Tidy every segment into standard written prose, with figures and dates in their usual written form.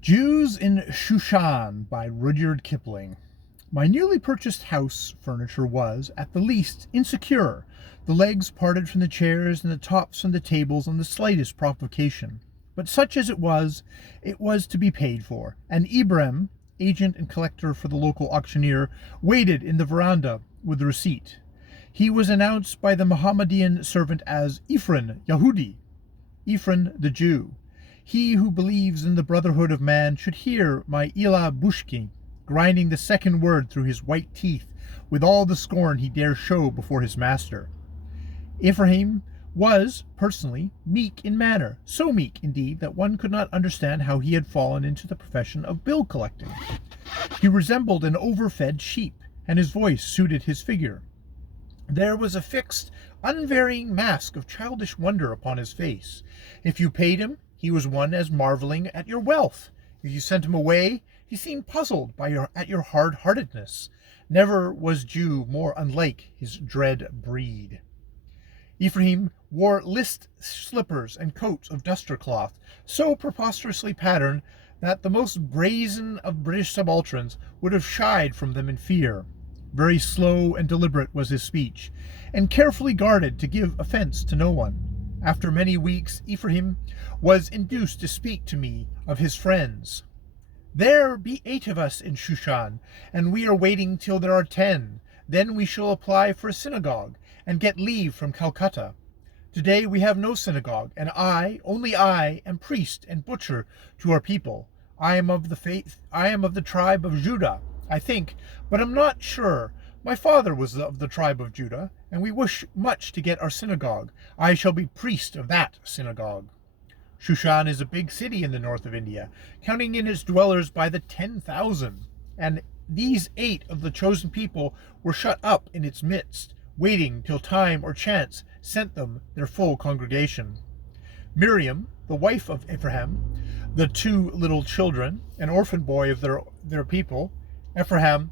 Jews in Shushan by Rudyard Kipling. My newly purchased house furniture was, at the least, insecure, the legs parted from the chairs and the tops from the tables on the slightest provocation. But such as it was to be paid for, and Ibrahim, agent and collector for the local auctioneer, waited in the veranda with the receipt. He was announced by the Mohammedan servant as Ephraim Yahudi, Ephraim the Jew. He who believes in the brotherhood of man should hear my Ila Bushki grinding the second word through his white teeth with all the scorn he dare show before his master. Ephraim was, personally, meek in manner, so meek, indeed, that one could not understand how he had fallen into the profession of bill collecting. He resembled an overfed sheep, and his voice suited his figure. There was a fixed, unvarying mask of childish wonder upon his face. If you paid him, he was one as marveling at your wealth. If you sent him away, he seemed puzzled at your hard-heartedness. Never was Jew more unlike his dread breed. Ephraim wore list slippers and coats of duster cloth, so preposterously patterned that the most brazen of British subalterns would have shied from them in fear. Very slow and deliberate was his speech, and carefully guarded to give offense to no one. After many weeks, Ephraim was induced to speak to me of his friends. There be 8 of us in Shushan, and we are waiting till there are 10. Then we shall apply for a synagogue, and get leave from Calcutta. Today we have no synagogue, and only I, am priest and butcher to our people. I am of the tribe of Judah, I think, but am not sure. My father was of the tribe of Judah, and we wish much to get our synagogue. I shall be priest of that synagogue. Shushan is a big city in the north of India, counting in its dwellers by the 10,000, and these 8 of the chosen people were shut up in its midst, waiting till time or chance sent them their full congregation. Miriam, the wife of Ephraim, the 2 little children, an orphan boy of their people, Ephraim's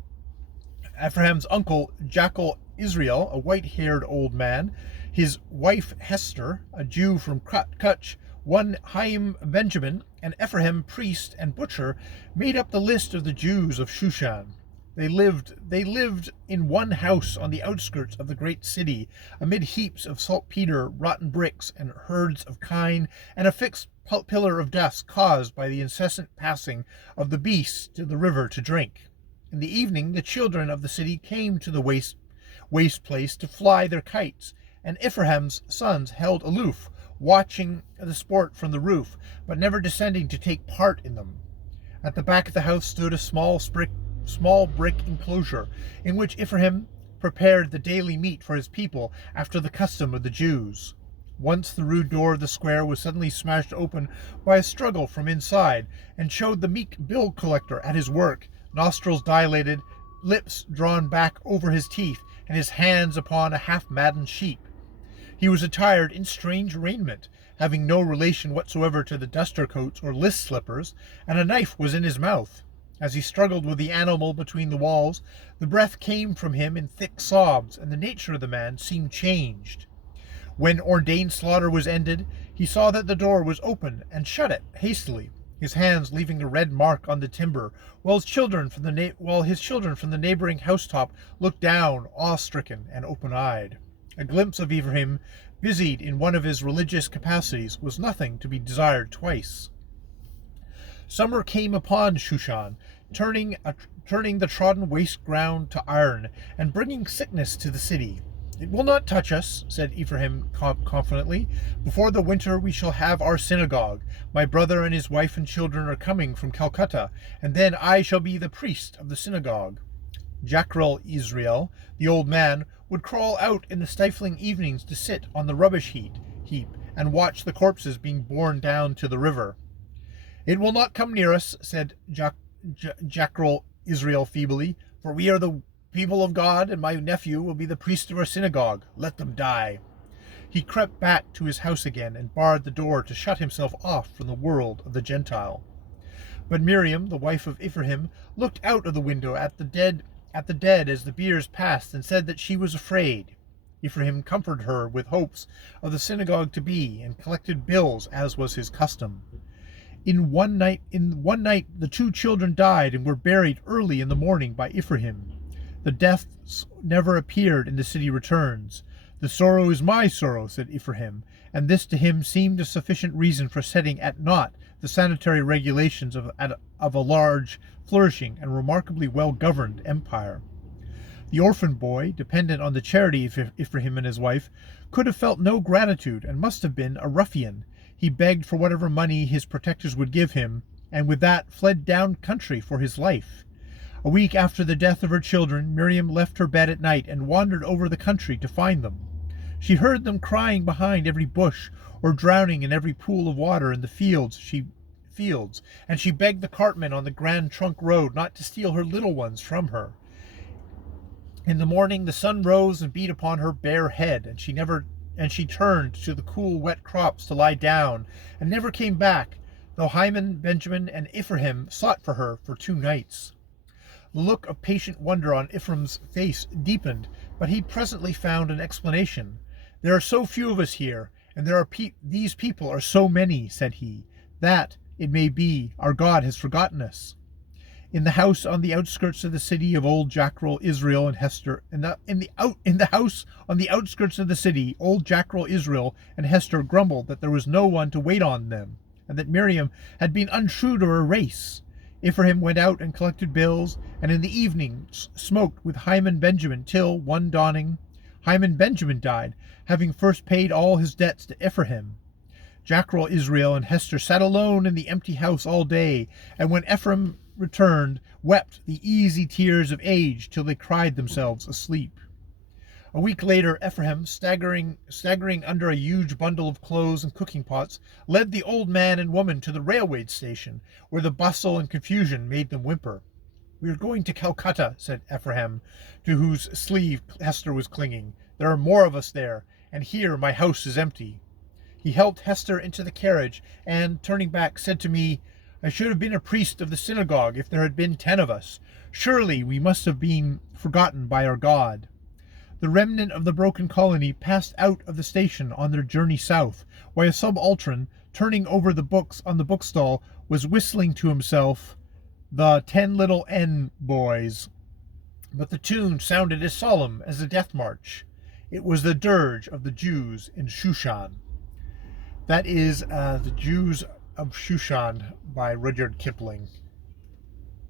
uncle Jackal Israel, a white-haired old man, his wife Hester, a Jew from Kutch, one Chaim Benjamin, and Ephraim, priest and butcher, made up the list of the Jews of Shushan. They lived in one house on the outskirts of the great city, amid heaps of saltpeter, rotten bricks, and herds of kine, and a fixed pillar of dust caused by the incessant passing of the beasts to the river to drink. In the evening, the children of the city came to the waste place to fly their kites, and Ephraim's sons held aloof, watching the sport from the roof, but never descending to take part in them. At the back of the house stood a small brick enclosure, in which Ephraim prepared the daily meat for his people after the custom of the Jews. Once the rude door of the square was suddenly smashed open by a struggle from inside, and showed the meek bill collector at his work, nostrils dilated, lips drawn back over his teeth, and his hands upon a half-maddened sheep. He was attired in strange raiment, having no relation whatsoever to the duster coats or list slippers, and a knife was in his mouth. As he struggled with the animal between the walls, the breath came from him in thick sobs, and the nature of the man seemed changed. When ordained slaughter was ended, he saw that the door was open, and shut it hastily, his hands leaving a red mark on the timber, while his children from the neighboring housetop looked down, awe-stricken and open-eyed. A glimpse of Ephraim, busied in one of his religious capacities, was nothing to be desired twice. Summer came upon Shushan, turning the trodden waste ground to iron, and bringing sickness to the city. It will not touch us, said Ephraim confidently. Before the winter we shall have our synagogue. My brother and his wife and children are coming from Calcutta, and then I shall be the priest of the synagogue. Jackal Israel, the old man, would crawl out in the stifling evenings to sit on the rubbish heap and watch the corpses being borne down to the river. It will not come near us, said Jackal Israel feebly, for we are the people of God, and my nephew will be the priest of our synagogue. Let them die. He crept back to his house again and barred the door to shut himself off from the world of the Gentile. But Miriam, the wife of Ephraim, looked out of the window at the dead as the biers passed, and said that she was afraid. Ephraim comforted her with hopes of the synagogue to be, and collected bills as was his custom. In one night the two children died and were buried early in the morning by Ephraim. The deaths never appeared in the city returns. The sorrow is my sorrow, said Ephraim, and this to him seemed a sufficient reason for setting at naught the sanitary regulations of a large, flourishing, and remarkably well-governed empire. The orphan boy, dependent on the charity of Ephraim and his wife, could have felt no gratitude and must have been a ruffian. He begged for whatever money his protectors would give him, and with that fled down country for his life. A week after the death of her children, Miriam left her bed at night and wandered over the country to find them. She heard them crying behind every bush, or drowning in every pool of water in the fields, and she begged the cartmen on the Grand Trunk Road not to steal her little ones from her. In the morning the sun rose and beat upon her bare head, and she turned to the cool, wet crops to lie down, and never came back, though Hyman, Benjamin, and Ephraim sought for her for 2 nights. The look of patient wonder on Ephraim's face deepened, but he presently found an explanation. There are so few of us here, and these people are so many, said he, that, it may be, our God has forgotten us. In the house on the outskirts of the city of old Jackrell, Israel, and Hester, in the house on the outskirts of the city, old Jackrell, Israel, and Hester grumbled that there was no one to wait on them, and that Miriam had been untrue to her race. Ephraim went out and collected bills, and in the evening smoked with Hyman Benjamin till, one dawning, Hyman Benjamin died, having first paid all his debts to Ephraim. Jackrell, Israel, and Hester sat alone in the empty house all day, and when Ephraim returned, wept the easy tears of age till they cried themselves asleep. A week later, Ephraim, staggering under a huge bundle of clothes and cooking pots, led the old man and woman to the railway station, where the bustle and confusion made them whimper. We are going to Calcutta, said Ephraim, to whose sleeve Hester was clinging. There are more of us there, and here my house is empty. He helped Hester into the carriage, and, turning back, said to me, I should have been a priest of the synagogue if there had been 10 of us. Surely we must have been forgotten by our God. The remnant of the broken colony passed out of the station on their journey south, while a subaltern, turning over the books on the bookstall, was whistling to himself, the 10 Little N Boys. But the tune sounded as solemn as a death march. It was the dirge of the Jews in Shushan. That is The Jews of Shushan by Rudyard Kipling.